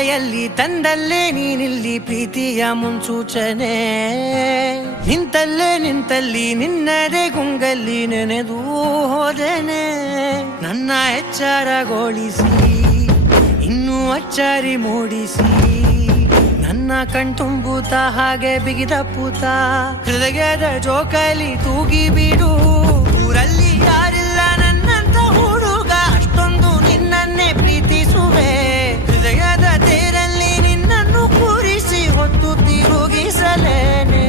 ಮಳೆಯಲ್ಲಿ ತಂದಲ್ಲೇ ನೀನಿಲ್ಲಿ ಪ್ರೀತಿಯ ಮುನ್ಸೂಚನೆ. ನಿಂತಲ್ಲಿ ನಿನ್ನದೇ ಗುಂಗಲ್ಲಿ ನೆನೆದು ಹೋದೆನೆ. ನನ್ನ ಎಚ್ಚರಗೊಳಿಸಿ ಇನ್ನೂ ಅಚ್ಚರಿ ಮೂಡಿಸಿ, ನನ್ನ ಕಣ್ತುಂಬುತ್ತ ಹಾಗೆ ಬಿಗಿದ ಪೂತ ಹೃದಯದ ಜೋಕಾಲಿ ತೂಗಿ ಬಿಡು. ಊರಲ್ಲಿ ಯಾರಿಲ್ಲ ನನ್ನಂತ ಹುಡುಗ, ಅಷ್ಟೊಂದು ನಿನ್ನನ್ನೇ ಪ್ರೀತಿಸುವೆ. ಹೃದಯದ ತೇರಲ್ಲಿ ನಿನ್ನನ್ನು ಕೂರಿಸಿ ಹೊತ್ತು ತಿರುಗಿಸಲೇನೆ.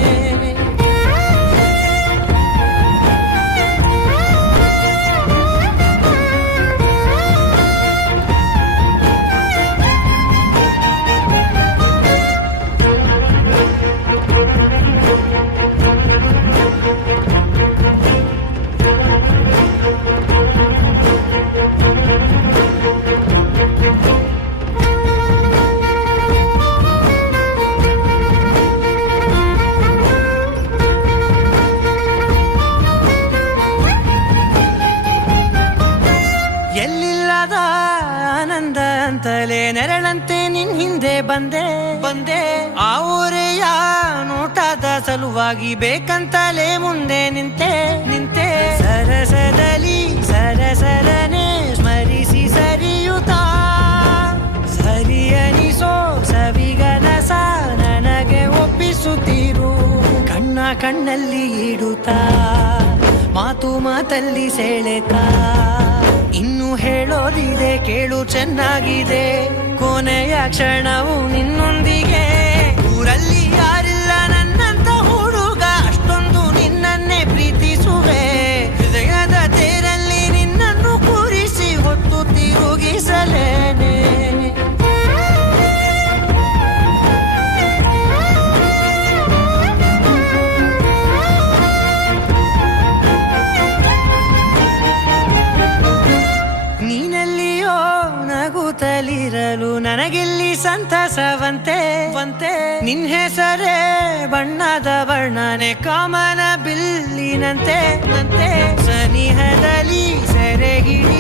ಎಲ್ಲಿಲ್ಲದ ಆನಂದ ಅಂತಲೇ ನೆರಳಂತೆ ನಿನ್ ಹಿಂದೆ ಬಂದೆ. ಆ ಊರೆಯ ನೋಟದ ಸಲುವಾಗಿ ಬೇಕಂತಲೇ ಮುಂದೆ ನಿಂತೆ. ಸರಸದಲ್ಲಿ ಸರಸರನೆ ಸ್ಮರಿಸಿ ಸರಿಯುತ್ತಾ, ಸರಿಯನಿಸೋ ಸವಿಗನಸ ನನಗೆ ಒಪ್ಪಿಸುತ್ತೀರು. ಕಣ್ಣಲ್ಲಿ ಇಡುತ್ತಾ, ಮಾತಲ್ಲಿ ಸೆಳೆತಾ, ಇನ್ನು ಹೇಳೋದಿದೆ ಕೇಳು ಚೆನ್ನಾಗಿದೆ. ಕೊನೆಯ ಕ್ಷಣವು ನಿನ್ನೊಂದಿಗೆ. ಊರಲ್ಲಿ ಯಾರಿಲ್ಲ ನನ್ನಂತ ಹುಡುಗ, ಅಷ್ಟೊಂದು ನಿನ್ನನ್ನೇ ಪ್ರೀತಿಸುವೆ. ಹೃದಯದ ತೇರಲ್ಲಿ ನಿನ್ನನ್ನು ಕೂರಿಸಿ ಹೊತ್ತು ತಿರುಗಿಸಲೇನೆ. ನೀನೆಲ್ಲಿಯೋ ನಗುತ್ತಲಿರಲು ನನಗಿಲ್ಲಿ ಸಂತಸವಂತೆ. ನಿನ್ ಹೆಸರೇ ಬಣ್ಣದ ವರ್ಣನೆ ಕಾಮನ ಬಿಲ್ಲಿನಂತೆ. ಸನಿಹದಲ್ಲಿ ಸೆರೆಗಿಡ